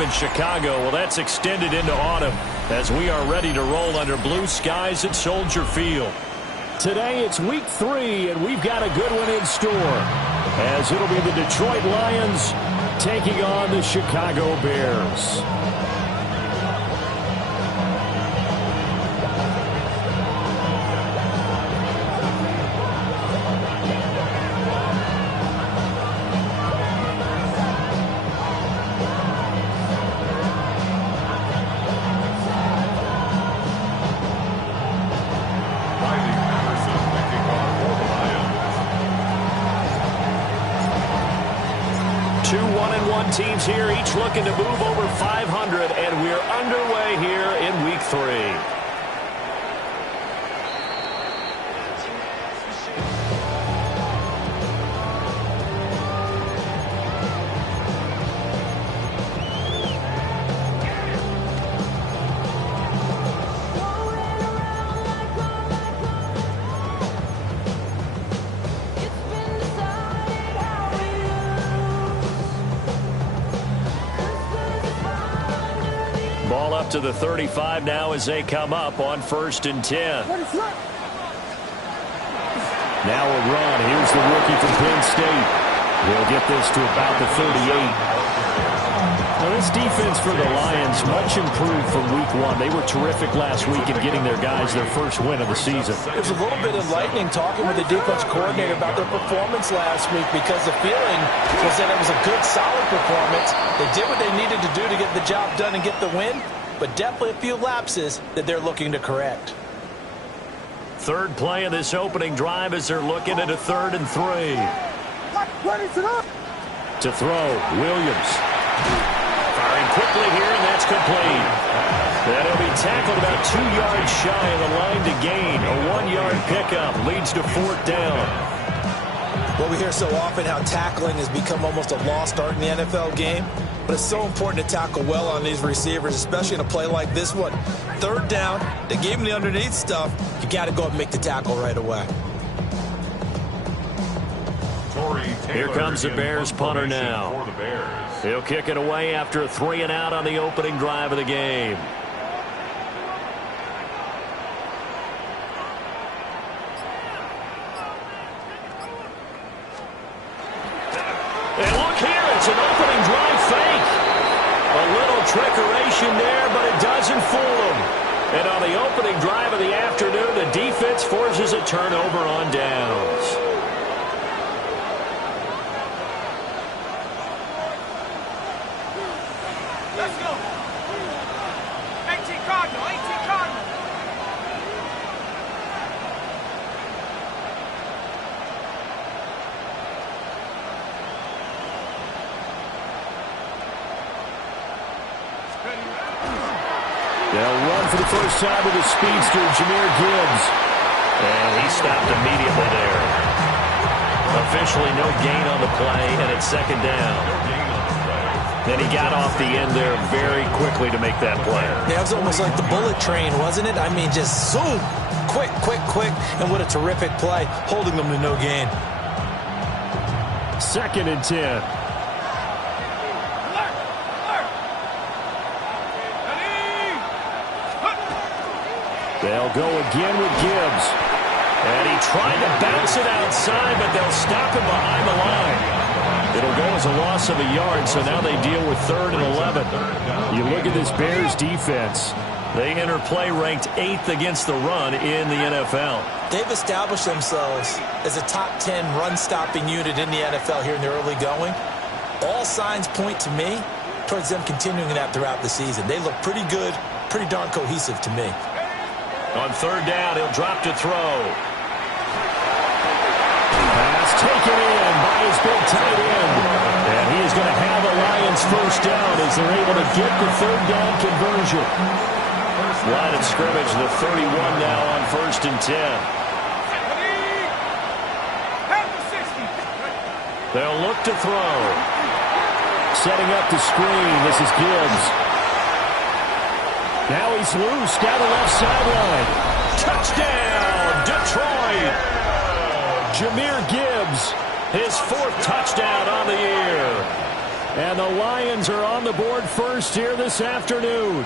time in Chicago. Well, that's extended into autumn as we are ready to roll under blue skies at Soldier Field. Today it's week 3, and we've got a good one in store, as it'll be the Detroit Lions taking on the Chicago Bears. Two 1-1 teams here, each looking to move over 500, and we're underway here in week 3. Ball up to the 35 now as they come up on 1st and 10. Now a run. Here's the rookie from Penn State. He'll get this to about the 38. Now this defense for the Lions much improved from week 1. They were terrific last week in getting their guys their first win of the season. It was a little bit enlightening talking with the defense coordinator about their performance last week, because the feeling was that it was a good, solid performance. They did what they needed to do to get the job done and get the win, but definitely a few lapses that they're looking to correct. Third play of this opening drive as they're looking at a 3rd and 3. To throw, Williams. Firing quickly here, and that's complete. That'll be tackled about 2 yards shy of the line to gain. A 1-yard pickup leads to 4th down. Well, we hear so often how tackling has become almost a lost art in the NFL game, but it's so important to tackle well on these receivers, especially in a play like this one. 3rd down, they gave him the underneath stuff. You got to go and make the tackle right away. Here comes the Bears punter now. He'll kick it away after a 3-and-out on the opening drive of the game. And look here, it's an opening drive fake. A little trickeration there, but it doesn't fool him. And on the opening drive of the afternoon, the defense forces a turnover on downs. Let's go. 18 Cardinal, 18 Cardinal. They'll run for the first time with the speedster, Jahmyr Gibbs. And he stopped immediately there. Officially no gain on the play, and it's 2nd down. Then he got off the end there very quickly to make that play. Yeah, it was almost like the bullet train, wasn't it? I mean, just zoom. Quick, quick, quick. And what a terrific play, holding them to no gain. 2nd and 10. They'll go again with Gibbs. And he tried to bounce it outside, but they'll stop him behind the line. It'll go as a loss of a yard, so now they deal with 3rd and 11. You look at this Bears defense. They enter play ranked 8th against the run in the NFL. They've established themselves as a top 10 run-stopping unit in the NFL here in the early going. All signs point to me towards them continuing that throughout the season. They look pretty good, pretty darn cohesive to me. On 3rd down, he'll drop to throw. Pass taken in by his big tight end. And he is going to have a Lions first down as they're able to get the 3rd down conversion. Line of scrimmage, the 31 now on 1st and 10. They'll look to throw. Setting up the screen. This is Gibbs. Now he's loose down the left sideline. Touchdown, Detroit. Jahmyr Gibbs, his 4th touchdown on the year. And the Lions are on the board first here this afternoon.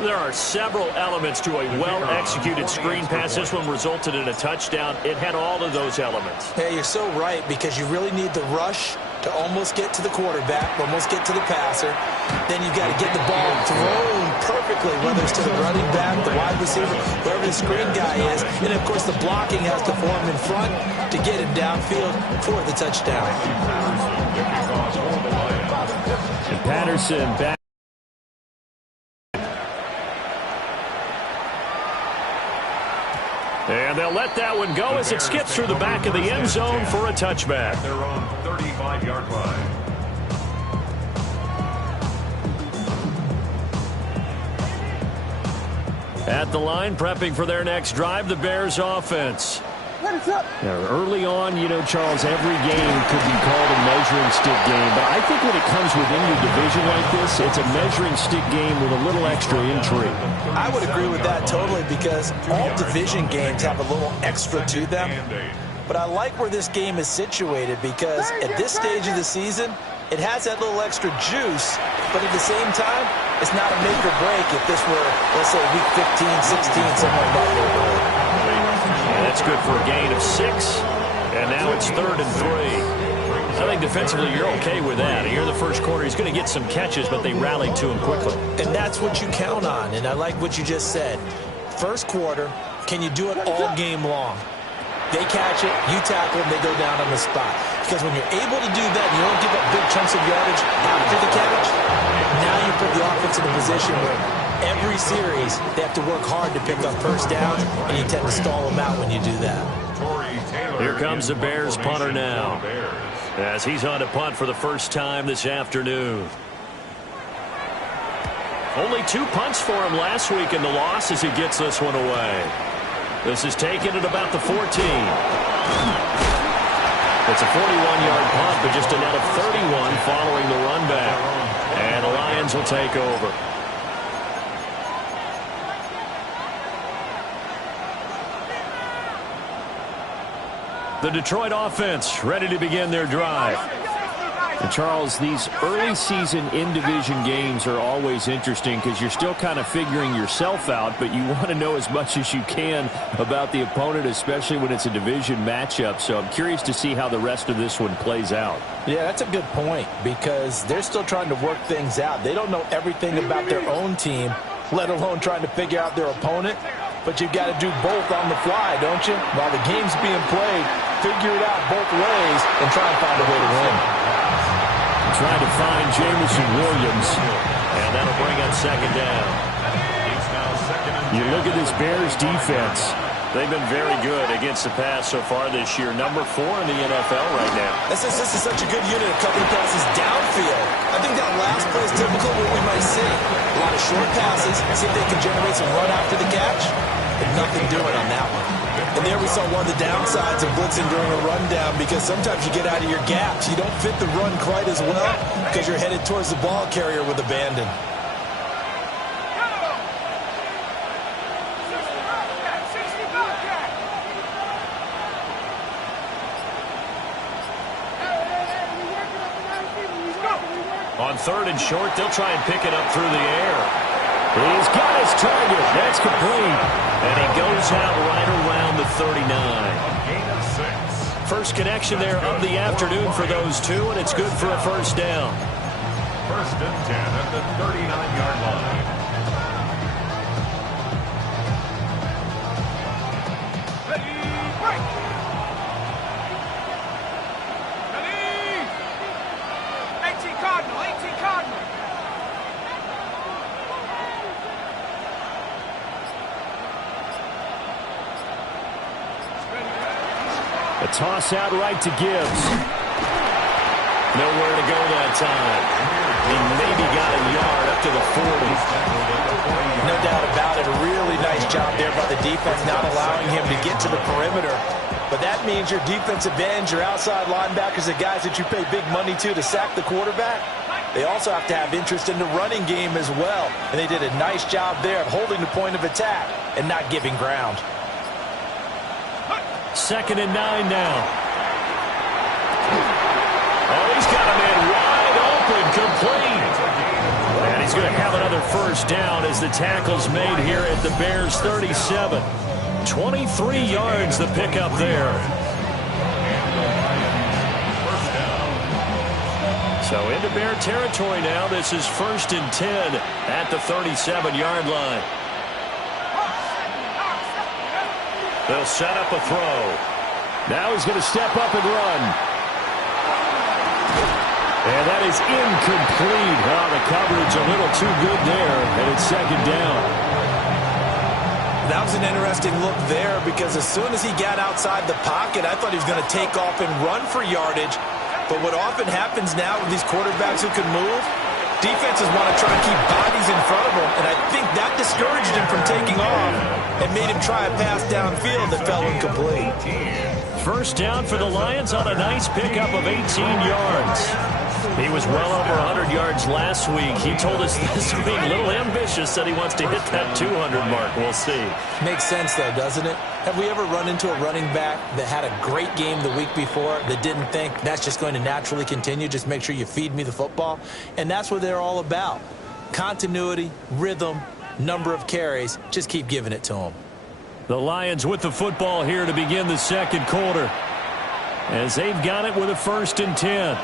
There are several elements to a well-executed screen pass. This one resulted in a touchdown. It had all of those elements. Hey, you're so right, because you really need the rush to almost get to the quarterback, almost get to the passer. Then you got to get the ball thrown perfectly, whether it's to the running back, the wide receiver, whoever the screen guy is. And, of course, the blocking has to form in front to get him downfield for the touchdown. And Patterson back. And they'll let that one go as it skips through the back of the end zone for a touchback. They're on 35-yard line. At the line, prepping for their next drive, the Bears offense. Now, early on, you know, Charles, every game could be called a measuring stick game. But I think when it comes within your division like this, it's a measuring stick game with a little extra intrigue. I would agree with that totally, because all division games have a little extra to them. But I like where this game is situated, because at this stage of the season, it has that little extra juice. But at the same time, it's not a make or break if this were, let's say, week 15, 16, somewhere in that neighborhood. That's good for a gain of 6. And now it's 3rd and 3. I think defensively you're okay with that. Here in the first quarter, he's going to get some catches, but they rallied to him quickly. And that's what you count on. And I like what you just said. First quarter, can you do it all game long? They catch it, you tackle them, they go down on the spot. Because when you're able to do that, you don't give up big chunks of yardage after the catch, now you put the offense in a position where every series they have to work hard to pick up first downs, and you tend to stall them out when you do that. Here comes the Bears punter now, as he's on to punt for the first time this afternoon. Only 2 punts for him last week in the loss as he gets this one away. This is taken at about the 14. It's a 41-yard punt, but just a net of 31 following the run back. And the Lions will take over. The Detroit offense ready to begin their drive. And Charles, these early season in-division games are always interesting because you're still kind of figuring yourself out, but you want to know as much as you can about the opponent, especially when it's a division matchup. So I'm curious to see how the rest of this one plays out. Yeah, that's a good point, because they're still trying to work things out. They don't know everything about their own team, let alone trying to figure out their opponent. But you've got to do both on the fly, don't you? While the game's being played, figure it out both ways and try and find a way to win. Trying to find Jameson Williams, and that'll bring up second down. You look at this Bears defense. They've been very good against the pass so far this year. Number 4 in the NFL right now. This is such a good unit of covering passes downfield. I think that last play is typical of what we might see. A lot of short passes, see if they can generate some run after the catch, but nothing doing on that one. And there we saw one of the downsides of blitzing during a rundown, because sometimes you get out of your gaps. You don't fit the run quite as well because you're headed towards the ball carrier with abandon. On 3rd and short, they'll try and pick it up through the air. He's got his target. That's complete. And he goes out right around the 39. First connection there of the afternoon for those two, and it's good for a first down. 1st and 10 at the 39-yard line. A toss out right to Gibbs. Nowhere to go that time. He maybe got a yard up to the 40. No doubt about it. A really nice job there by the defense, not allowing him to get to the perimeter. But that means your defensive ends, your outside linebackers, the guys that you pay big money to sack the quarterback, they also have to have interest in the running game as well. And they did a nice job there of holding the point of attack and not giving ground. 2nd and 9 now. Oh, he's got a man wide incomplete. And he's going to have another first down as the tackle's made here at the Bears 37. 23 yards the pickup there. So into Bear territory now. This is 1st and 10 at the 37-yard line. They'll set up a throw. Now he's going to step up and run. And that is incomplete. Oh, the coverage a little too good there, and it's 2nd down. That was an interesting look there because as soon as he got outside the pocket, I thought he was going to take off and run for yardage. But what often happens now with these quarterbacks who can move, defenses want to try and keep bodies in front of them, and I think that discouraged him from taking off and made him try a pass downfield that fell incomplete. First down for the Lions on a nice pickup of 18 yards. He was well over 100 yards last week. He told us this week, a little ambitious, that he wants to hit that 200 mark. We'll see. Makes sense, though, doesn't it? Have we ever run into a running back that had a great game the week before that didn't think that's just going to naturally continue? Just make sure you feed me the football. And that's what they're all about. Continuity, rhythm, number of carries. Just keep giving it to them. The Lions with the football here to begin the 2nd quarter, as they've got it with a 1st and 10.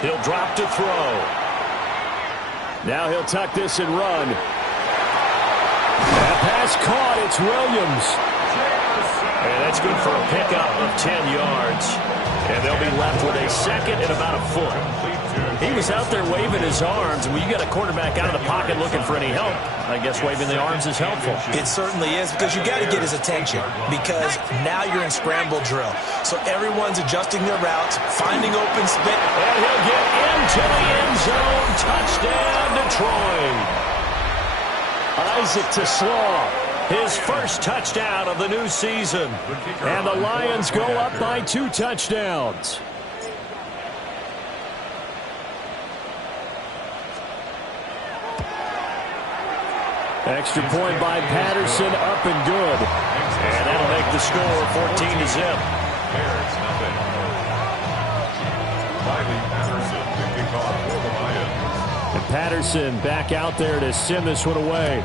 He'll drop to throw. Now he'll tuck this and run. That pass caught. It's Williams. And that's good for a pickup of 10 yards. And they'll be left with a 2nd and about a foot. He was out there waving his arms. When you got a quarterback out of the pocket looking for any help, I guess waving the arms is helpful. It certainly is, because you got to get his attention, because now you're in scramble drill. So everyone's adjusting their routes, finding open space. And he'll get into the end zone. Touchdown, Detroit. Isaac to Slaw. His first touchdown of the new season. And the Lions go up by 2 touchdowns. Extra point by Patterson, up and good. And that'll make the score 14-0. Bears nothing. Patterson picking off for the Lions. And Patterson back out there to send this one away.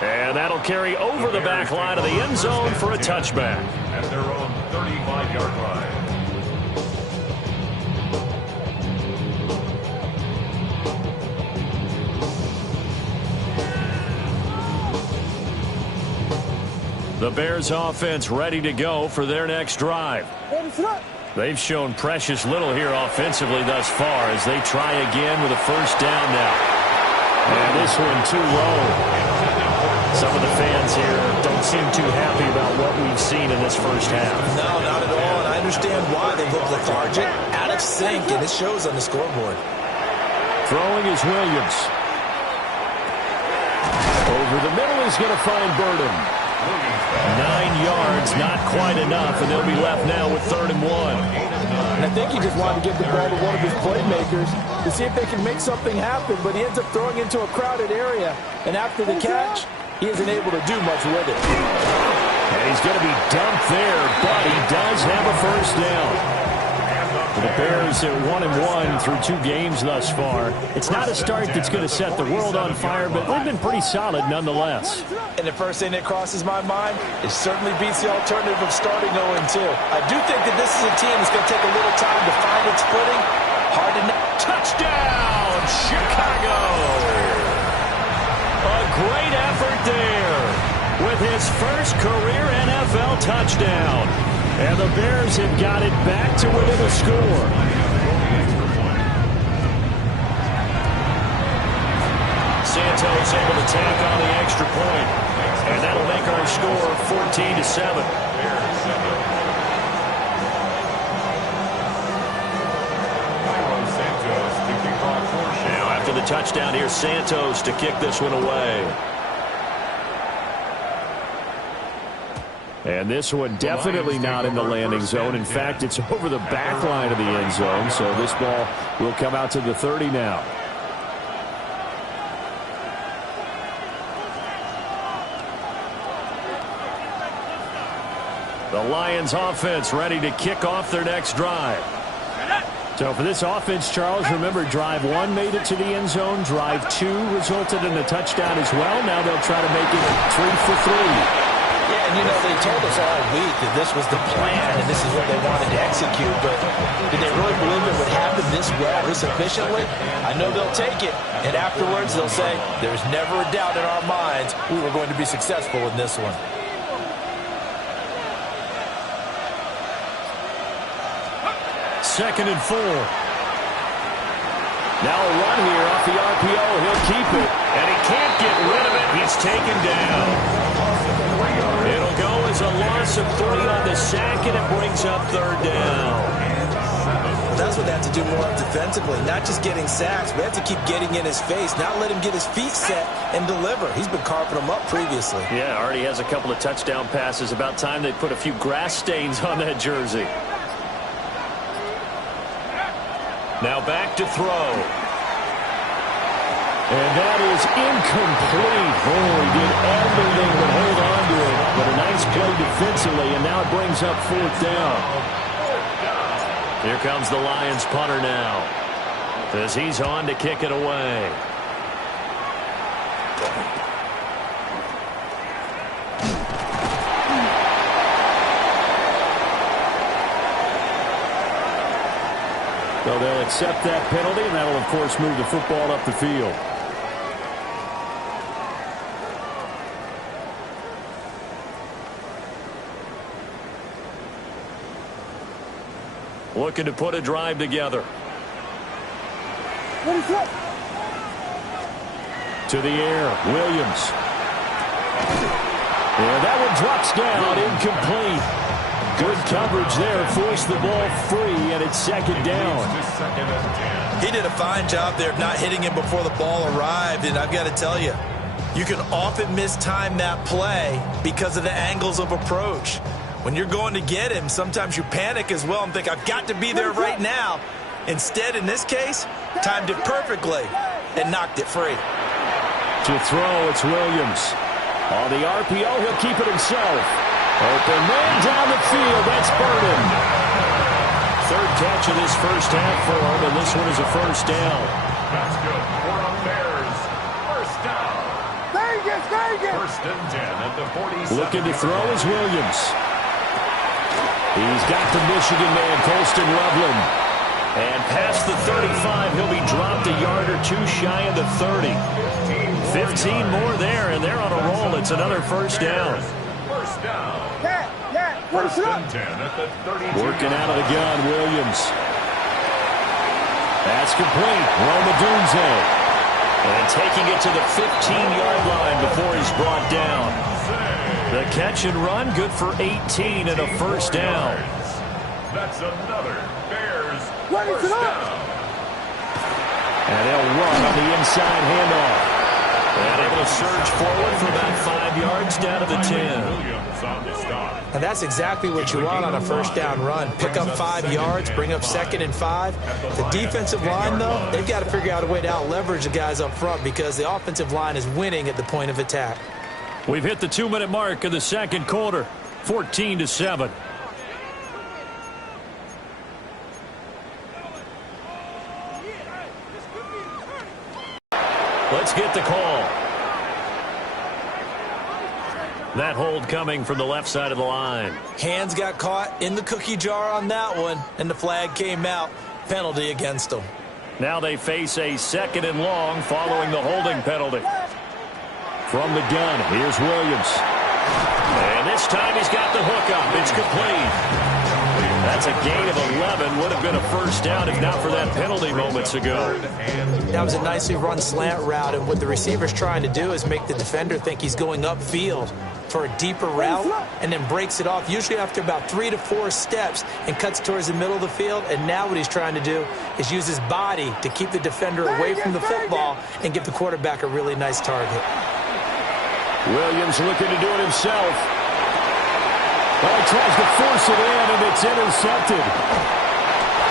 And that'll carry over the back line of the end zone for a touchback. At their own 35-yard line. The Bears offense ready to go for their next drive. They've shown precious little here offensively thus far as they try again with a first down now. And this one too low. Some of the fans here don't seem too happy about what we've seen in this first half. No, not at all, and I understand why. They look lethargic, out of sync, and it shows on the scoreboard. Throwing is Williams. Over the middle is going to find Burden. 9 yards, not quite enough, and they'll be left now with 3rd and 1. And I think he just wanted to give the ball to one of his playmakers to see if they can make something happen, but he ends up throwing into a crowded area, and after the catch, he isn't able to do much with it. And he's going to be dumped there, but he does have a first down. The Bears are 1-1 through 2 games thus far. It's not a start that's going to set the world on fire, but they've been pretty solid nonetheless. And the first thing that crosses my mind, it certainly beats the alternative of starting 0-2. I do think that this is a team that's going to take a little time to find its footing. Hard to know. Touchdown, Chicago! A great effort there with his first career NFL touchdown. And the Bears have got it back to within a score. Santos able to tack on the extra point. And that'll make our score 14-7. Now after the touchdown, here's Santos to kick this one away. And this one definitely not in the landing zone. In fact, it's over the back line of the end zone. So this ball will come out to the 30 now. The Lions offense ready to kick off their next drive. So for this offense, Charles, remember, drive 1 made it to the end zone. Drive 2 resulted in a touchdown as well. Now they'll try to make it 3 for 3. Yeah, and you know, they told us all week that this was the plan and this is what they wanted to execute. But did they really believe it would happen this well, this efficiently? I know they'll take it. And afterwards, they'll say, there's never a doubt in our minds we were going to be successful in this one. Second and 4. Now a run here off the RPO. He'll keep it. And he can't get rid of it. He's taken down. It'll go as a loss of 3 on the sack, and it brings up 3rd down. That's what they have to do more defensively. Not just getting sacks, but they have to keep getting in his face. Not let him get his feet set and deliver. He's been carping them up previously. Yeah, already has a couple of touchdown passes. About time they put a few grass stains on that jersey. Now back to throw. And that is incomplete. Oh, he did everything but hold on to it. But a nice play defensively, and now it brings up 4th down. Here comes the Lions punter now, as he's on to kick it away. So they'll accept that penalty, and that'll, of course, move the football up the field. Looking to put a drive together. To the air, Williams. Yeah, that one drops down, incomplete. Good coverage there, forced the ball free, and it's 2nd down. He did a fine job there of not hitting him before the ball arrived, and I've got to tell you, you can often mistime that play because of the angles of approach. When you're going to get him, sometimes you panic as well and think, I've got to be there right now. Instead, in this case, timed it perfectly and knocked it free. To throw, it's Williams. On the RPO, he'll keep it himself. Open man down the field. That's Burden. 3rd catch of this first half for him, and this one is a 1st down. That's good for the Bears. 1st down. First and 10 at the 47. Looking to throw is Williams. He's got the Michigan man, Colston Loveland. And past the 35, he'll be dropped a yard or 2 shy of the 30. 15 more there, and they're on a roll. It's another 1st down. First down. First and 10 at the 32. Working out of the gun, Williams. That's complete. Roma Dunze. And taking it to the 15-yard line before he's brought down. The catch and run, good for 18 and a 1st down. That's another Bears first down. And they'll run on the inside handoff. And able to surge forward for about 5 yards down to the 10. And that's exactly what you want on a 1st down run. Pick up 5 yards, bring up 2nd and 5. The defensive line, though, they've got to figure out a way to out-leverage the guys up front because the offensive line is winning at the point of attack. We've hit the 2-minute mark of the 2nd quarter, 14-7. Let's get the call. That hold coming from the left side of the line. Hands got caught in the cookie jar on that one, and the flag came out. Penalty against them. Now they face a 2nd and long following the holding penalty. From the gun, here's Williams. And this time he's got the hook up. It's complete. That's a gain of 11. Would have been a 1st down if not for that penalty moments ago. That was a nicely run slant route, and what the receiver's trying to do is make the defender think he's going upfield for a deeper route and then breaks it off, usually after about 3 to 4 steps, and cuts towards the middle of the field. And now what he's trying to do is use his body to keep the defender away from the football and give the quarterback a really nice target. Williams looking to do it himself. Well, he tries to force it in, and it's intercepted.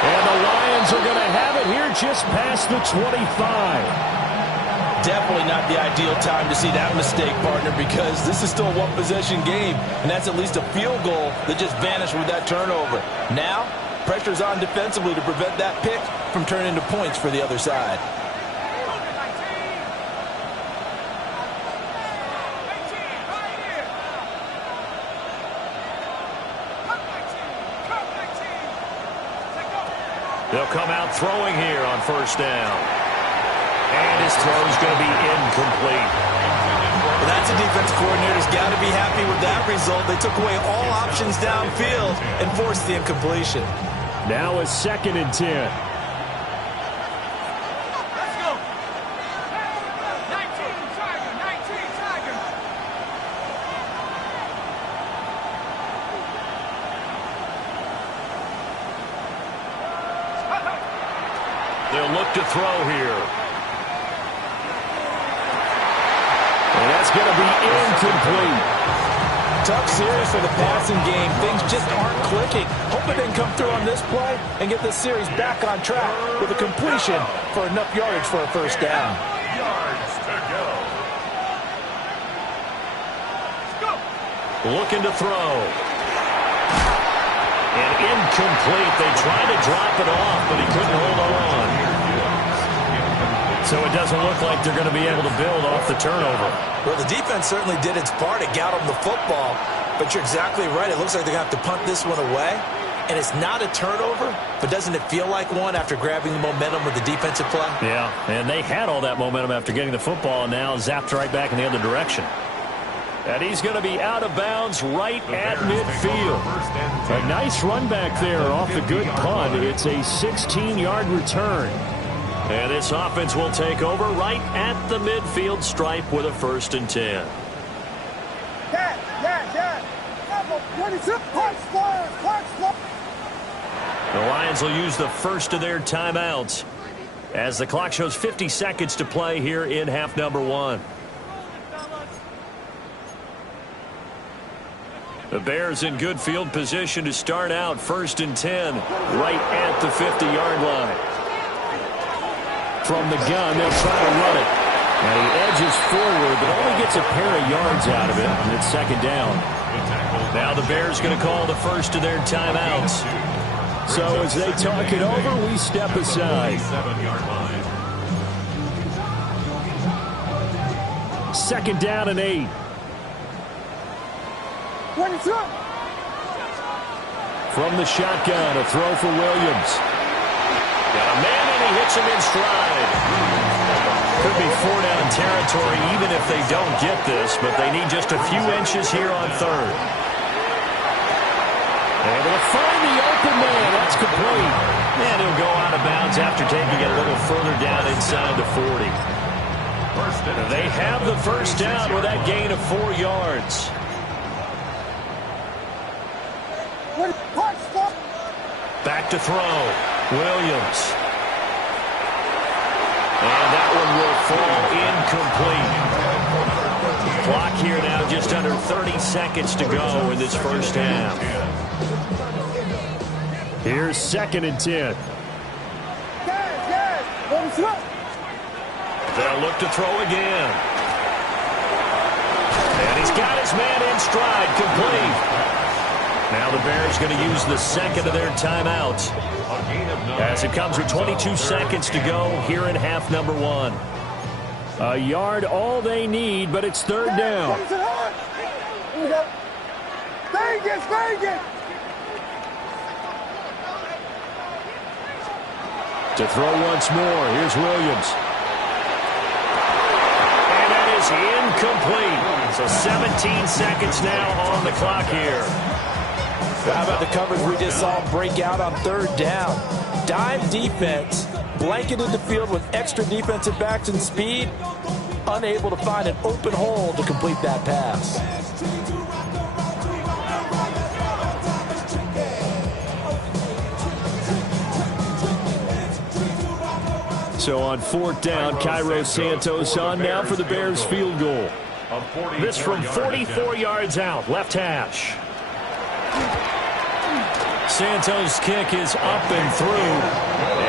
And the Lions are going to have it here just past the 25. Definitely not the ideal time to see that mistake, partner, because this is still a one-possession game, and that's at least a field goal that just vanished with that turnover. Now, pressure's on defensively to prevent that pick from turning into points for the other side. They'll come out throwing here on first down. And his throw is going to be incomplete. Well, that's a defense coordinator's got to be happy with that result. They took away all options downfield and forced the incompletion. Now a 2nd and 10. Let's go. 19 Tiger, 19 Tiger. They'll look to throw here. And that's going to be incomplete. Tough series for the passing game. Things just aren't clicking. Hope it didn't come through on this play and get this series back on track with a completion for enough yardage for a first down. Yards to go. Looking to throw. And incomplete. They tried to drop it off, but he couldn't hold on. So it doesn't look like they're going to be able to build off the turnover. Well, the defense certainly did its part. It got them the football. But you're exactly right. It looks like they're going to have to punt this one away. And it's not a turnover, but doesn't it feel like one after grabbing the momentum with the defensive play? Yeah, and they had all that momentum after getting the football, and now zapped right back in the other direction. And he's going to be out of bounds right at midfield. A nice run back there off the good punt. It's a 16-yard return. And this offense will take over right at the midfield stripe with a 1st and 10. The Lions will use the first of their timeouts as the clock shows 50 seconds to play here in half number 1. The Bears in good field position to start out 1st and 10 right at the 50-yard line. From the gun, they'll try to run it. And he edges forward, but only gets a pair of yards out of it, and it's 2nd down. Now the Bears going to call the first of their timeouts. So as they talk it over, we step aside. 2nd down and 8. From the shotgun, a throw for Williams. Got a man, and he hits him in stride. Could be 4-down territory even if they don't get this, but they need just a few inches here on 3rd. Able to find the open man. That's complete. And he'll go out of bounds after taking it a little further down inside the 40. They have the first down with that gain of 4 yards. Back to throw. Williams. And that one will fall incomplete. Clock here now just under 30 seconds to go in this first half. Here's 2nd and 10. They'll look to throw again. And he's got his man in stride, complete. Now the Bears going to use the 2nd of their timeouts as it comes with 22 seconds to go here in half number 1. A yard all they need, but it's 3rd down. To throw once more, here's Williams. And that is incomplete. So 17 seconds now on the clock here. How about the coverage we just saw break out on 3rd down? Dime defense, blanketed the field with extra defensive backs and speed, unable to find an open hole to complete that pass. So on 4th down, Cairo Santos on now for the Bears field goal. This from 44 yards out, left hash. Santos' kick is up and through.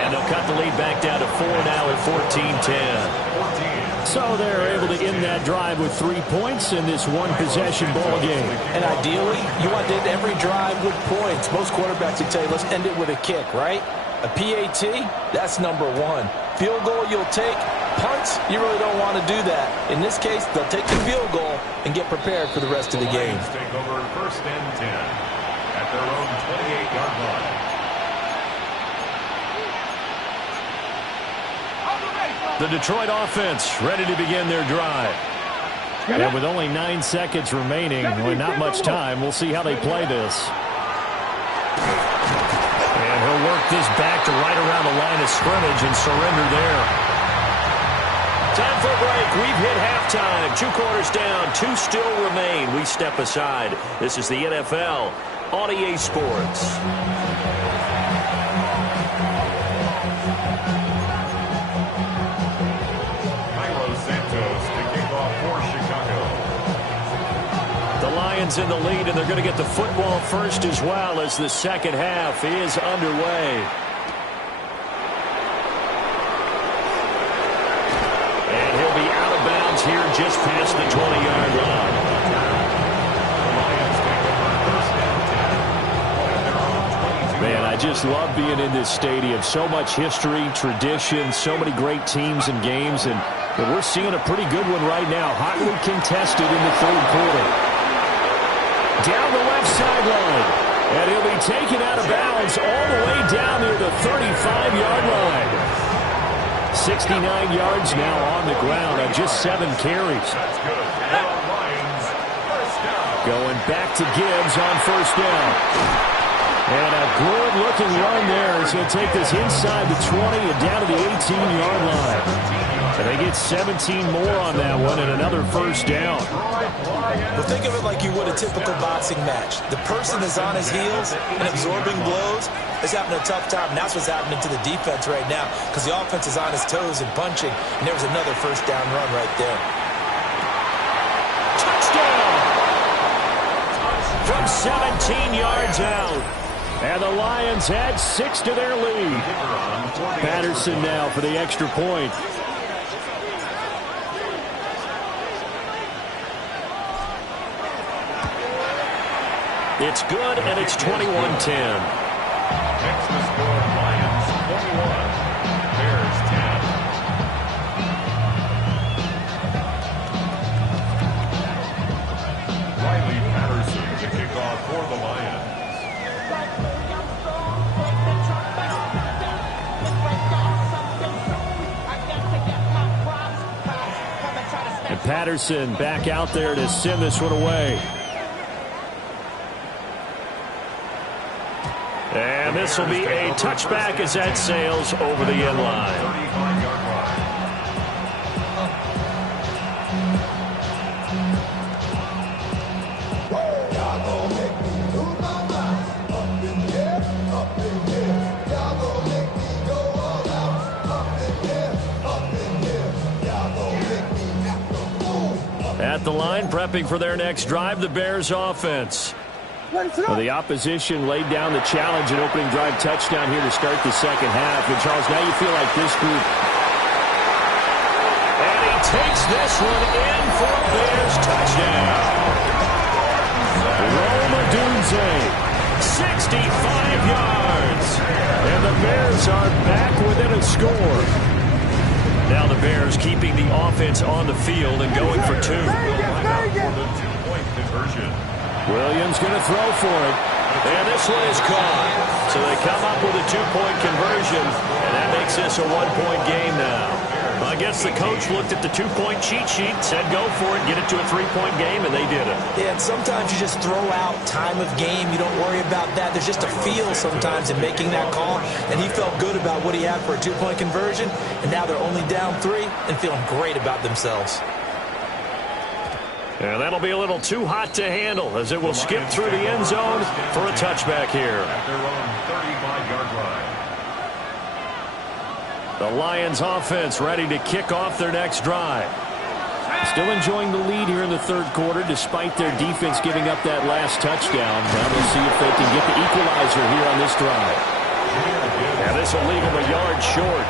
And they'll cut the lead back down to 4 now at 14-10. So they're able to end that drive with 3 points in this one-possession ball game. And ideally, you want to end every drive with points. Most quarterbacks would tell you, let's end it with a kick, right? A PAT, that's number one. Field goal you'll take. Punts, you really don't want to do that. In this case, they'll take the field goal and get prepared for the rest of the game. Take over 1st and 10 at their own 28-yard line. The Detroit offense ready to begin their drive. And with only 9 seconds remaining, with not much time, we'll see how they play this. And he'll work this back to right around the line of scrimmage and surrender there. Time for a break. We've hit halftime. 2 quarters down. 2 still remain. We step aside. This is the NFL on EA Sports. In the lead, and they're going to get the football first as well as the second half is underway. And he'll be out of bounds here just past the 20-yard line. Man, I just love being in this stadium. So much history, tradition, so many great teams and games, and we're seeing a pretty good one right now. Hotly contested in the third quarter. Down the left sideline. And he'll be taken out of bounds all the way down near the 35-yard line. 69 yards now on the ground on just 7 carries. Going back to Gibbs on 1st down. And a good-looking run there. He's going to take this inside the 20 and down to the 18-yard line. And they get 17 more on that one and another 1st down. Well, think of it like you would a typical boxing match. The person is on his heels and absorbing blows is having a tough time. And that's what's happening to the defense right now because the offense is on his toes and punching. And there was another 1st down run right there. Touchdown! From 17 yards out. And the Lions add 6 to their lead. Patterson now for the extra point. It's good, and it's 21-10. Next to score, Lions 21, Bears 10. Riley Patterson to kick off for the Lions. And Patterson back out there to send this one away. And this will be a touchback as that sails over the end line. 35-yard line. At the line, prepping for their next drive, the Bears offense. Well, the opposition laid down the challenge and opening drive touchdown here to start the second half. And, Charles, now you feel like this group. And he takes this one in for a Bears touchdown. Roma Dunze, 65 yards. And the Bears are back within a score. Now the Bears keeping the offense on the field and going for 2. For the 2-point conversion. Williams going to throw for it. And this one is caught. So they come up with a 2-point conversion, and that makes this a 1-point game now. I guess the coach looked at the 2-point cheat sheet, said go for it, get it to a 3-point game, and they did it. Yeah, and sometimes you just throw out time of game. You don't worry about that. There's just a feel sometimes in making that call, and he felt good about what he had for a 2-point conversion, and now they're only down 3 and feeling great about themselves. And that'll be a little too hot to handle as it will skip through the end zone for a touchback here. At their own 35-yard line. The Lions offense ready to kick off their next drive. Still enjoying the lead here in the third quarter despite their defense giving up that last touchdown. Now we'll see if they can get the equalizer here on this drive. Now this will leave them a yard short.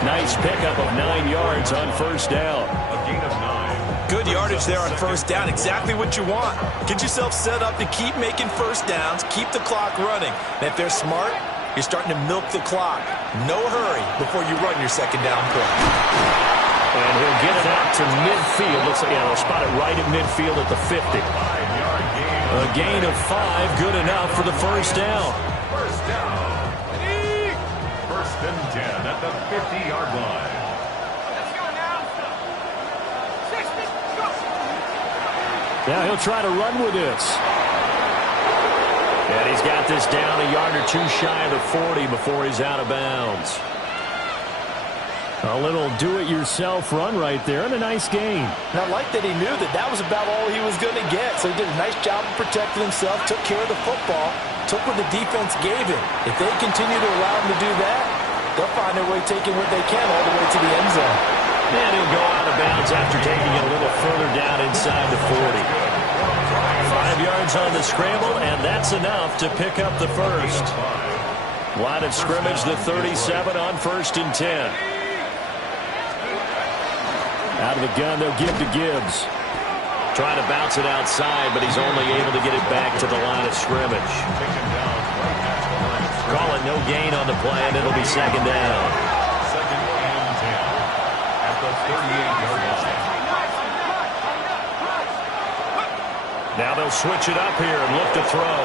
Nice pickup of 9 yards on first down. A gain of 9. Good yardage there on first down. Exactly what you want. Get yourself set up to keep making first downs, keep the clock running. And if they're smart, you're starting to milk the clock. No hurry before you run your second down play. And he'll get it out to midfield. Looks like they'll spot it right at midfield at the 50. 5-yard gain. A gain of 5, good enough for the first down. First down. First and 10 at the 50-yard line. Let's go now. 60, go. Now he'll try to run with this. And he's got this down a yard or two shy of the 40 before he's out of bounds. A little do-it-yourself run right there and a nice gain. And I like that he knew that that was about all he was going to get. So he did a nice job of protecting himself, took care of the football, took what the defense gave him. If they continue to allow him to do that, they'll find their way taking what they can all the way to the end zone. And he'll go out of bounds after taking it a little further down inside the 40. 5 yards on the scramble, and that's enough to pick up the first. Line of scrimmage, the 37 on first and 10. Out of the gun, they'll give to Gibbs. Trying to bounce it outside, but he's only able to get it back to the line of scrimmage. Call it no gain on the play, and it'll be second down. Second and 10 at the 38-yard line. Now they'll switch it up here and look to throw.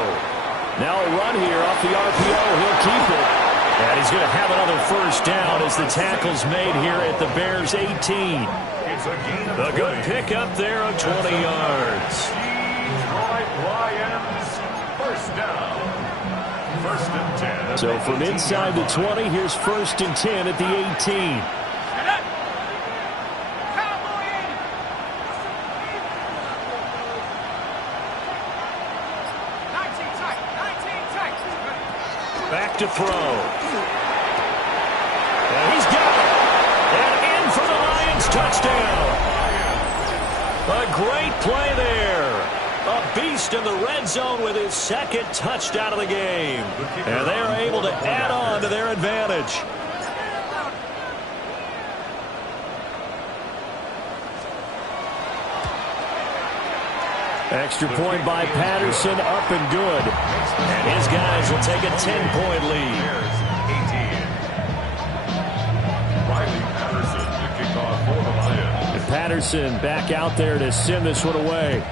Now a run here off the RPO. He'll keep it. And he's going to have another first down as the tackle's made here at the Bears 18. It's a gain of A good pickup there of 20 yards. Detroit Lions. First down. First and 10. So from inside the 20, here's first and 10 at the 18. Back to throw. And he's got it. And in for the Lions touchdown. A great play there. A beast in the red zone with his second touchdown of the game. And they are able to add on to their advantage. Extra point by Patterson, up and good. And his guys will take a 10-point lead. Riley Patterson to kick off for the Lions. And Patterson back out there to send this one away.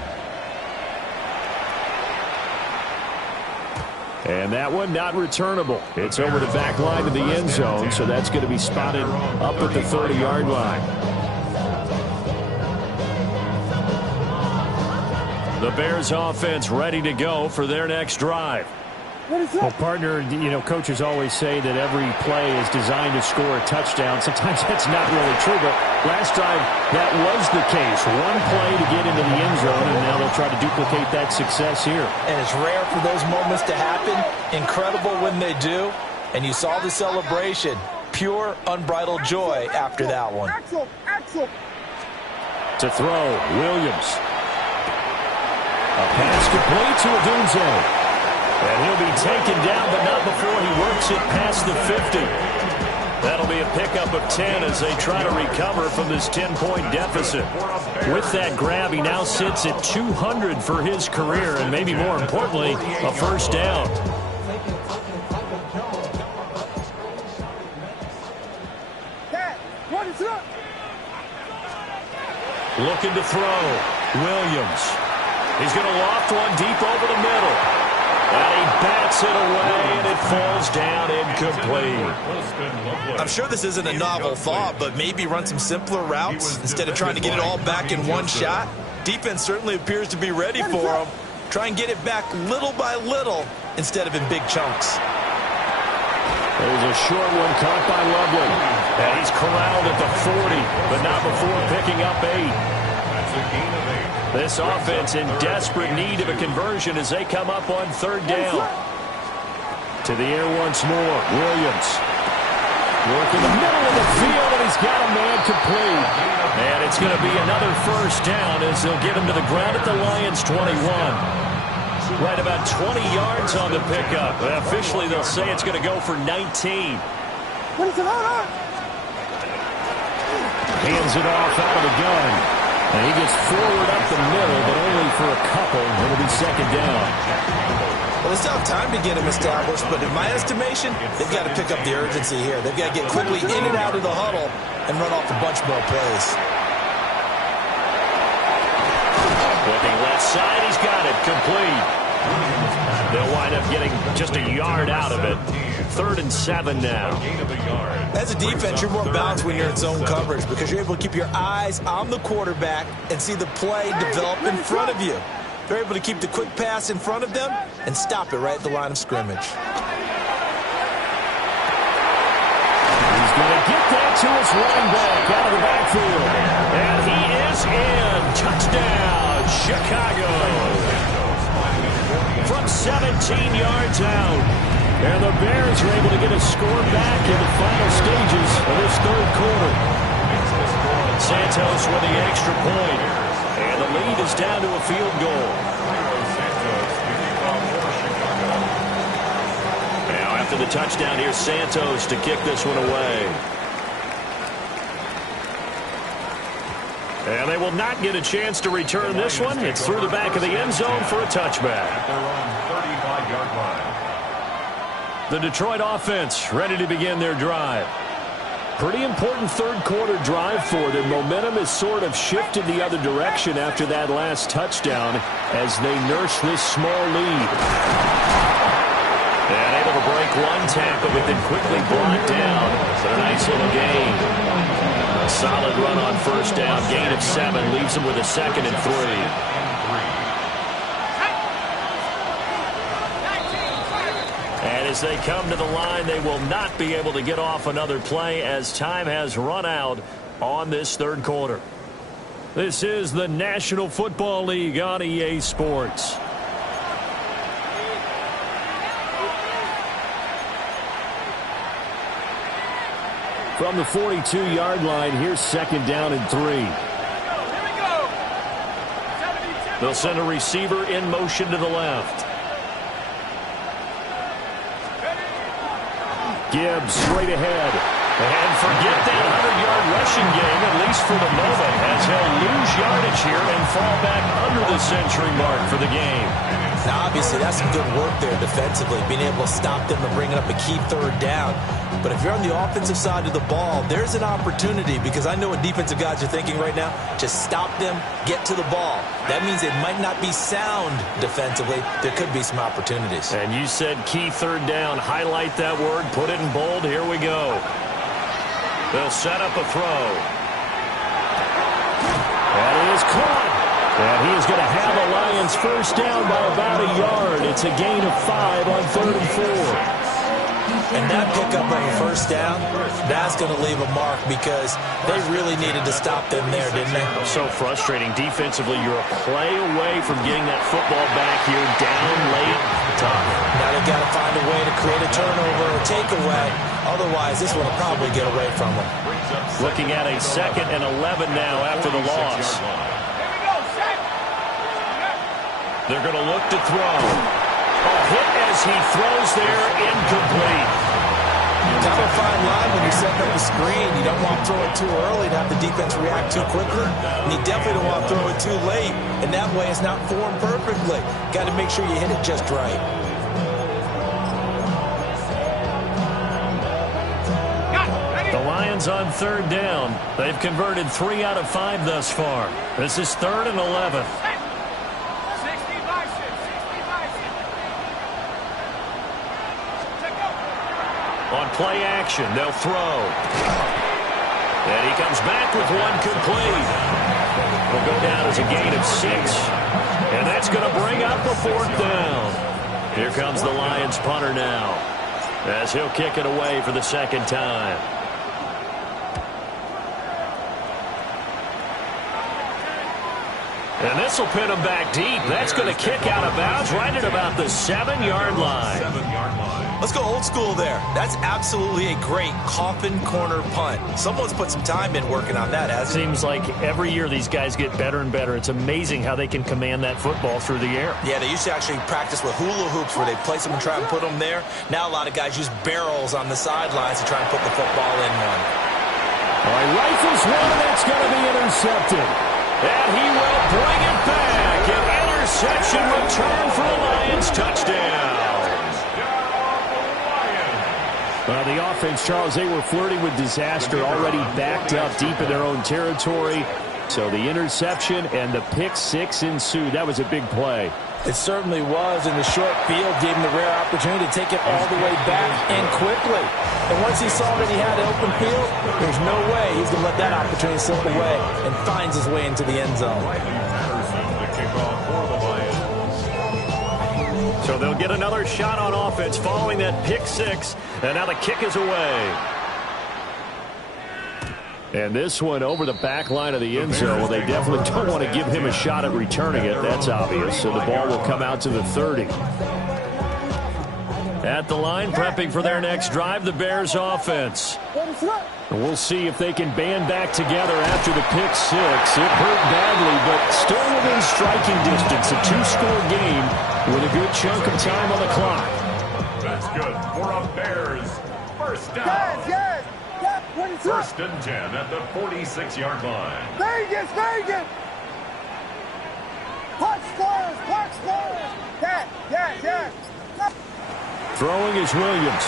And that one not returnable. It's over the back line of the end zone, so that's going to be spotted up at the 30-yard line. The Bears offense ready to go for their next drive. Well, partner, you know, coaches always say that every play is designed to score a touchdown. Sometimes that's not really true, but last drive that was the case. One play to get into the end zone, and now they'll try to duplicate that success here. And it's rare for those moments to happen. Incredible when they do. And you saw the celebration. Pure, unbridled joy after that one. To throw, Williams. A pass complete to Odunze. And he'll be taken down, but not before he works it past the 50. That'll be a pickup of 10 as they try to recover from this 10-point deficit. With that grab, he now sits at 200 for his career, and maybe more importantly, a first down. Looking to throw. Williams. He's going to loft one deep over the middle. And he bats it away, and it falls down incomplete. I'm sure this isn't a novel thought, but maybe run some simpler routes instead of trying to get it all back in one shot. Defense certainly appears to be ready for him. Try and get it back little by little instead of in big chunks. There's a short one caught by Lovely. And he's corralled at the 40, but not before picking up 8. That's a gain of 8. This offense in desperate need of a conversion as they come up on third down. To the air once more, Williams. Working the middle of the field, and he's got a man complete. And it's going to be another first down as they'll get him to the ground at the Lions' 21. Right about 20 yards on the pickup. Officially, they'll say it's going to go for 19. Hands it off out of the gun. And he gets forward up the middle, but only for a couple. It'll be second down. Well, they still have time to get him established, but in my estimation, they've got to pick up the urgency here. They've got to get quickly in and out of the huddle and run off a bunch more plays. Looking left side, he's got it. Complete. They'll wind up getting just a yard out of it. 3rd and 7 now. As a defense, you're more balanced when you're in zone coverage because you're able to keep your eyes on the quarterback and see the play develop in front of you. They're able to keep the quick pass in front of them and stop it right at the line of scrimmage. He's going to get that to his running back out of the backfield. And he is in. Touchdown, Chicago. From 17 yards out. And the Bears are able to get a score back in the final stages of this third quarter. Santos with the extra point. And the lead is down to a field goal. Now after the touchdown, here's Santos to kick this one away. And they will not get a chance to return this one. It's through the back of the end zone for a touchback. The Detroit offense ready to begin their drive. Pretty important third quarter drive for them. Momentum has sort of shifted the other direction after that last touchdown as they nurse this small lead. And able to break one tackle, but then quickly brought down. But a nice little gain. A solid run on first down. Gain of 7 leaves them with a 2nd and 3. As they come to the line, they will not be able to get off another play as time has run out on this third quarter. This is the National Football League on EA Sports. From the 42-yard line, here's 2nd down and 3. They'll send a receiver in motion to the left. Gibbs straight ahead. And forget that 100-yard rushing game, at least for the moment, as he'll lose yardage here and fall back under the century mark for the game. Now, obviously, that's some good work there defensively, being able to stop them and bringing up a key 3rd down. But if you're on the offensive side of the ball, there's an opportunity because I know what defensive guys are thinking right now. Just stop them, get to the ball. That means it might not be sound defensively. There could be some opportunities. And you said key 3rd down. Highlight that word. Put it in bold. Here we go. They'll set up a throw. That is caught. And he is going to have the Lions first down by about a yard. It's a gain of 5 on 3rd and 4. And that pickup of a first down, that's going to leave a mark because they really needed to stop them there, didn't they? So frustrating. Defensively, you're a play away from getting that football back here down late. Tough. Now they've got to find a way to create a turnover or takeaway. Otherwise, this one will probably get away from them. Looking at a 2nd and 11 now after the loss. They're going to look to throw. A hit as he throws there, incomplete. Kind of a fine line when you're setting up the screen. You don't want to throw it too early to have the defense react too quickly. And you definitely don't want to throw it too late. And that way it's not formed perfectly. Got to make sure you hit it just right. The Lions on 3rd down. They've converted 3 out of 5 thus far. This is 3rd and 11. On play action, they'll throw. And he comes back with one complete. Will go down as a gain of 6. And that's going to bring up a 4th down. Here comes the Lions punter now, as he'll kick it away for the 2nd time. And this will pin him back deep. That's going to kick out of bounds right at about the 7-yard line. Let's go old school there. That's absolutely a great coffin corner punt. Someone's put some time in working on that, hasn't it? Seems like every year these guys get better and better. It's amazing how they can command that football through the air. Yeah, they used to actually practice with hula hoops where they place them and try and put them there. Now a lot of guys use barrels on the sidelines to try and put the football in one. All right, rifles one, that's going to be intercepted. And he will bring it back. An interception return for a Lions touchdown. The offense, Charles, they were flirting with disaster, already backed up deep in their own territory. So the interception and the pick six ensued. That was a big play. It certainly was, and the short field gave him the rare opportunity to take it all the way back and quickly. And once he saw that he had open field, there's no way he's going to let that opportunity slip away, and finds his way into the end zone. So they'll get another shot on offense following that pick six, and now the kick is away. And this one over the back line of the end zone. Well, they definitely don't want to give him a shot at returning it. That's obvious. So the ball will come out to the 30. At the line, prepping for their next drive, the Bears offense. And we'll see if they can band back together after the pick six. It hurt badly, but still within striking distance. A two-score game with a good chunk of time on the clock. That's good for a Bears first down. Yes. First and 10 at the 46-yard line. Vegas. Punch scores. Yes. Throwing is Williams.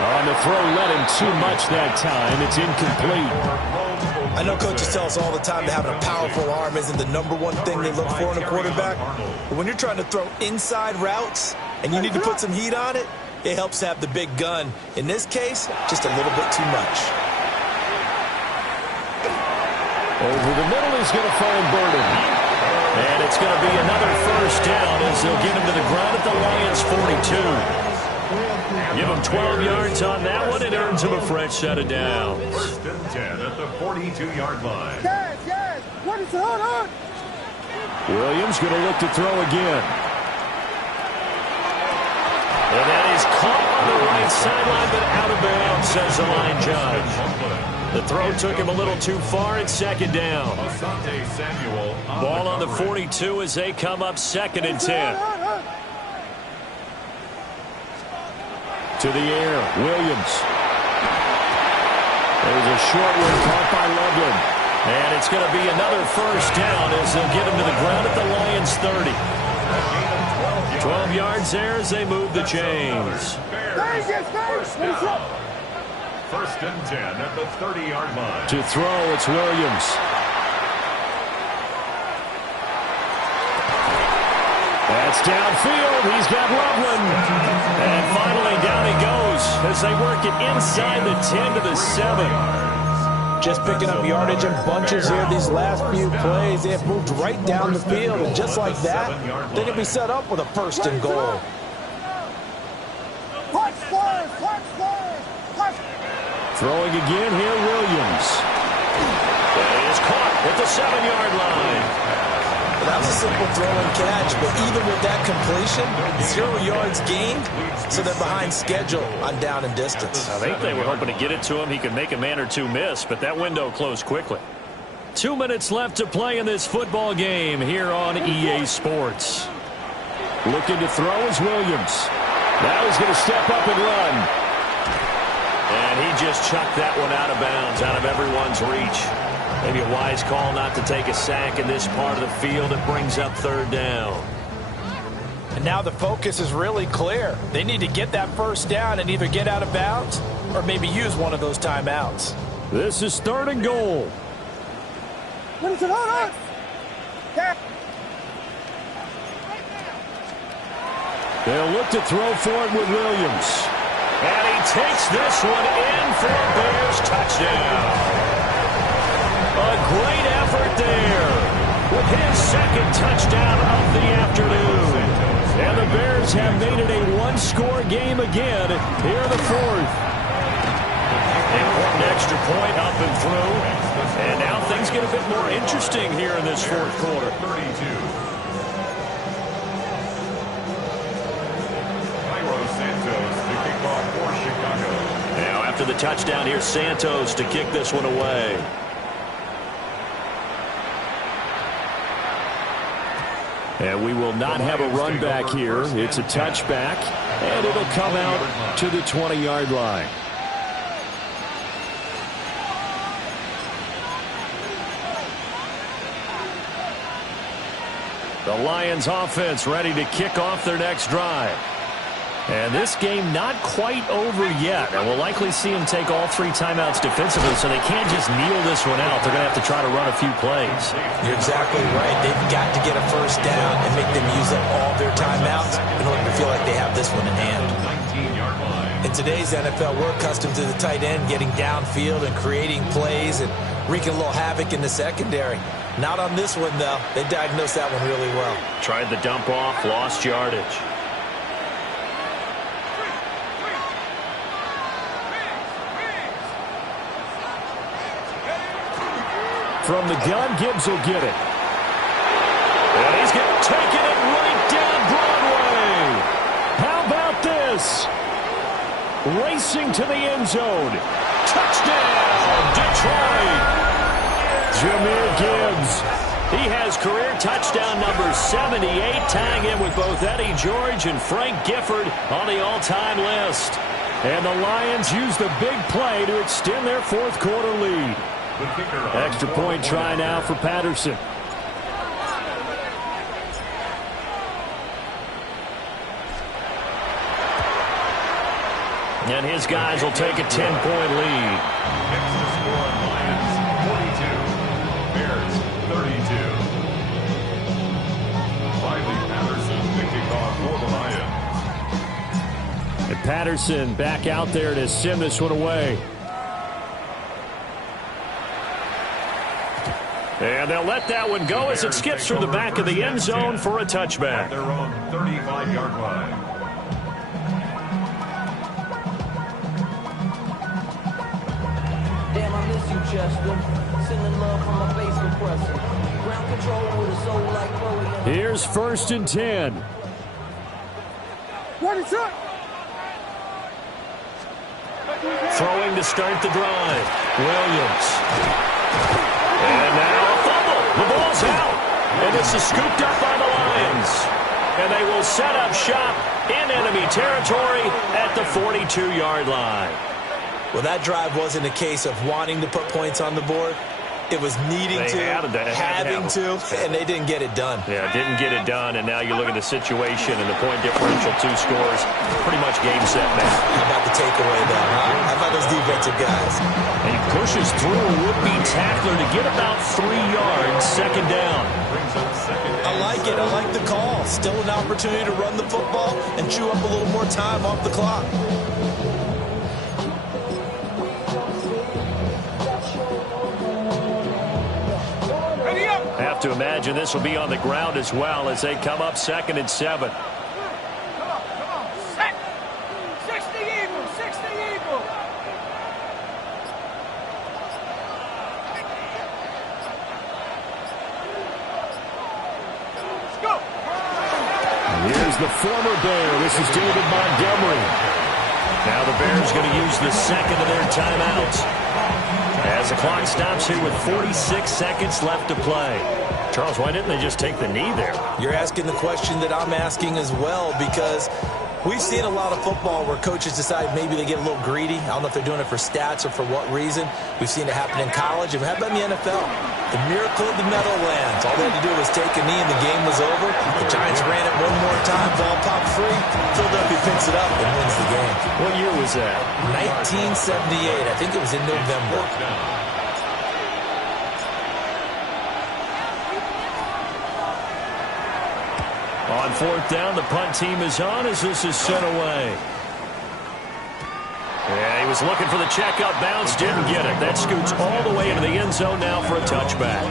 On the throw, let him too much that time. It's incomplete. I know coaches tell us all the time that having a powerful arm isn't the #1 thing they look for in a quarterback. But when you're trying to throw inside routes and you need to put some heat on it, it helps to have the big gun. In this case, just a little bit too much. Over the middle, he's going to find Burden. And it's going to be another first down as they'll get him to the ground at the Lions' 42. Give him 12 yards on that one. It earns him a fresh set of downs. First and 10 at the 42-yard line. Yes. What is on? Williams going to look to throw again. And that is caught on the right sideline, but out of bounds, says the line judge. The throw took him a little too far. It's second down. Ball on the 42 as they come up second and 10. To the air, Williams. There's a short one caught by Loveland. And it's going to be another first down as they'll get him to the ground at the Lions' 30. 12 yards there as they move the chains. First and 10 at the 30-yard line. To throw, it's Williams. That's downfield. He's got Loveland. And finally down he goes as they work it inside the 10 to the 7. Just picking up yardage in bunches here these last few plays. They have moved right down the field, and just like that, they can be set up with a first and goal. Throwing again here, Williams. That is caught at the 7-yard line. That was a simple throw and catch, but even with that completion, 0 yards gained, so they're behind schedule on down and distance. I think they were hoping to get it to him. He could make a man or two miss, but that window closed quickly. 2 minutes left to play in this football game here on EA Sports. Looking to throw is Williams. Now he's going to step up and run. And he just chucked that one out of bounds, out of everyone's reach. Maybe a wise call not to take a sack in this part of the field. It brings up third down. And now the focus is really clear. They need to get that first down and either get out of bounds or maybe use one of those timeouts. This is third and goal. What is it on? They'll look to throw for it with Williams. And he takes this one in for a Bears touchdown. A great effort there with his second touchdown of the afternoon. And the Bears have made it a one-score game again here in the fourth. Important extra point up and through. And now things get a bit more interesting here in this fourth quarter. 32. after the touchdown. Here's Santos to kick this one away. And we will not have a run back here. It's a touchback, and it'll come out to the 20-yard line. The Lions offense ready to kick off their next drive. And this game not quite over yet. And we'll likely see them take all 3 timeouts defensively, so they can't just kneel this one out. They're going to have to try to run a few plays. You're exactly right. They've got to get a first down and make them use up all their timeouts in order to feel like they have this one in hand. In today's NFL, we're accustomed to the tight end getting downfield and creating plays and wreaking a little havoc in the secondary. Not on this one, though. They diagnosed that one really well. Tried the dump off, lost yardage. From the gun, Gibbs will get it. And he's going to take it right down Broadway. How about this? Racing to the end zone. Touchdown, Detroit. Jahmyr Gibbs. He has career touchdown number 78, tying him with both Eddie George and Frank Gifford on the all-time list. And the Lions use the big play to extend their fourth quarter lead. Extra point try now for Patterson. And his guys will take a 10-point lead. Extra score, Lions 42, Bears 32. Riley Patterson, the kickoff for the Lions. And Patterson back out there to send this one away. And they'll let that one go as it skips through the back of the end zone for a touchback. At their own 35-yard line. Damn, I miss you, Chester. Sending love from my face compressor. Ground control with a soul like Chloe. Here's 1st and 10. What is it? Throwing to start the drive. Williams. And now a fumble. The ball's out. And this is scooped up by the Lions. And they will set up shop in enemy territory at the 42-yard line. Well, that drive wasn't a case of wanting to put points on the board. It was needing to, having to, and they didn't get it done. Yeah, didn't get it done, and now you look at the situation and the point differential, 2 scores, pretty much game, set, match. How about the takeaway, though, huh? How about those defensive guys? And he pushes through a would-be tackler to get about 3 yards, 2nd down. I like it. I like the call. Still an opportunity to run the football and chew up a little more time off the clock. Have to imagine this will be on the ground as well as they come up 2nd and 7. Come on. Set. 60 Eagles. 60 Eagles. Let's go. Here's the former Bear. This is David Montgomery. Now the Bears going to use the 2nd of their timeouts. As the clock stops here with 46 seconds left to play. Charles, why didn't they just take the knee there? You're asking the question that I'm asking as well, because we've seen a lot of football where coaches decide maybe they get a little greedy. I don't know if they're doing it for stats or for what reason. We've seen it happen in college. It happened in the NFL. The miracle of the Meadowlands. All they had to do was take a knee and the game was over. The Giants ran it one more time. Ball popped free. Philadelphia picks it up and wins the game. What year was that? 1978. I think it was in November. On 4th down, the punt team is on as this is sent away. Yeah, he was looking for the checkup bounce, didn't get it. That scoots all the way into the end zone now for a touchback.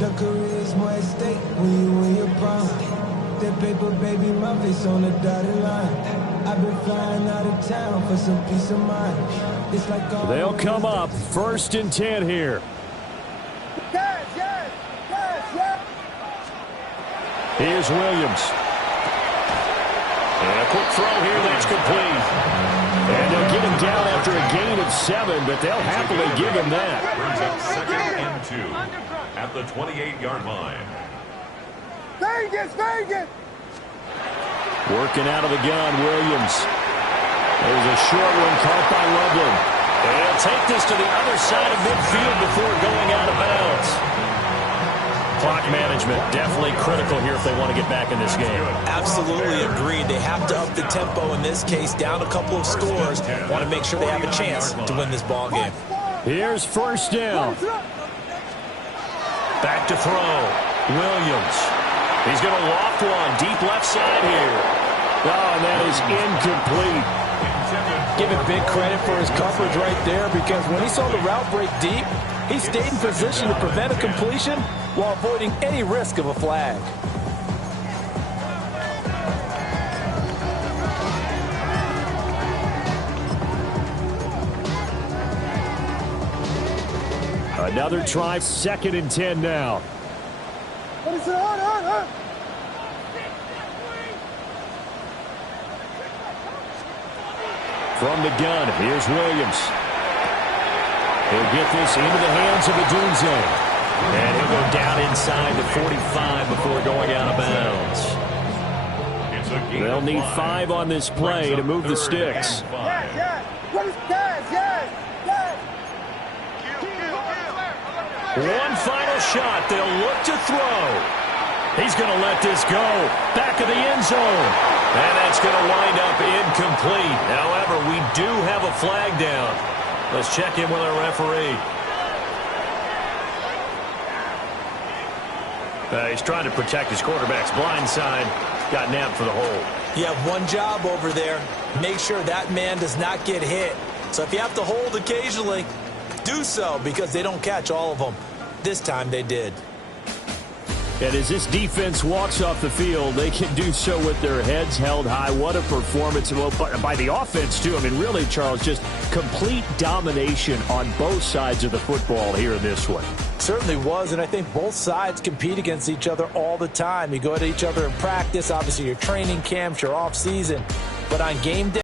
The career's more at stake when you win your prime. That paper, baby, my face on the dotted line. I I've been flying out of town for some peace of mind. It's like They'll come up 1st and 10 here. Here's Williams. And a quick throw here that's complete. And they'll get him down after a gain of 7, but they'll happily give him that. Brings up 2nd and 2 at the 28-yard line. Vegas! Working out of the gun, Williams. There's a short one caught by Loveland. And he'll take this to the other side of midfield before going out of bounds. Clock management definitely critical here if they want to get back in this game. Absolutely agreed. They have to up the tempo in this case, down a couple of scores. Want to make sure they have a chance to win this ball game. Here's 1st down. Back to throw. Williams. He's going to loft one deep left side here. Oh, and that is incomplete. Give him big credit for his coverage right there, because when he saw the route break deep, he stayed in position to prevent a completion while avoiding any risk of a flag. Another try, 2nd and 10 now. From the gun, here's Williams. He'll get this into the hands of Adunze. And he'll go down inside the 45 before going out of bounds. They'll need 5 on this play to move the sticks. One final shot. They'll look to throw. He's going to let this go. Back of the end zone. And that's going to wind up incomplete. However, we do have a flag down. Let's check in with our referee. He's trying to protect his quarterback's blind side. Got nabbed for the hold. You have one job over there. Make sure that man does not get hit. So if you have to hold occasionally, do so, because they don't catch all of them. This time they did. And as this defense walks off the field, they can do so with their heads held high. What a performance by the offense, too. I mean, really, Charles, just complete domination on both sides of the football here in this one. Certainly was, and I think both sides compete against each other all the time. You go at each other in practice. Obviously, your training camps, your off season. But on game day,